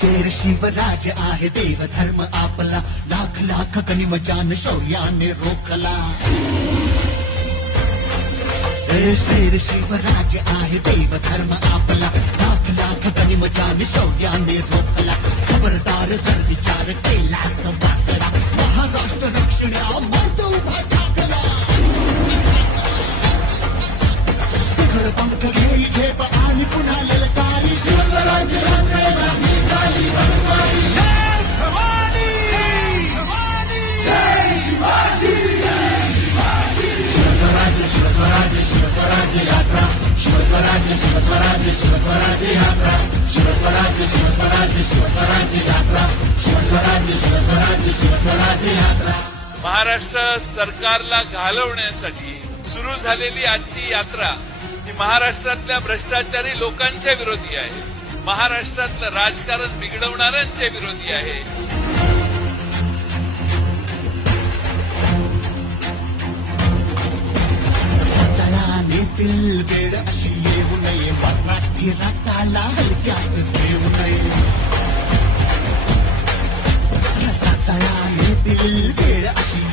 शेर शिवराज आहे देव धर्म आपला. लाख लाख गनिमजान शौर्याने रोखला. हे शेर शिवराज आहे देव धर्म आपला. शिवस्वराज्य शिवस्वराज्य यात्रा शिवस्वराज्य शिवस्वराज्य शिवस्वराज्य यात्रा शिवस्वराज्य शिवस्वराज्य शिवस्वराज्य यात्रा महाराष्ट्र सरकारला घालवण्यासाठी सुरू झालेली आजची यात्रा ही महाराष्ट्रातल्या भ्रष्टाचारी लोकांच्या विरोधी आहे. महाराष्ट्रातलं राजकारण बिघडवणाऱ्यांच्या विरोधी आहे. दिल बेड अशी फिरा ताला हलक्यात देऊ नये. दिल वेळ अशी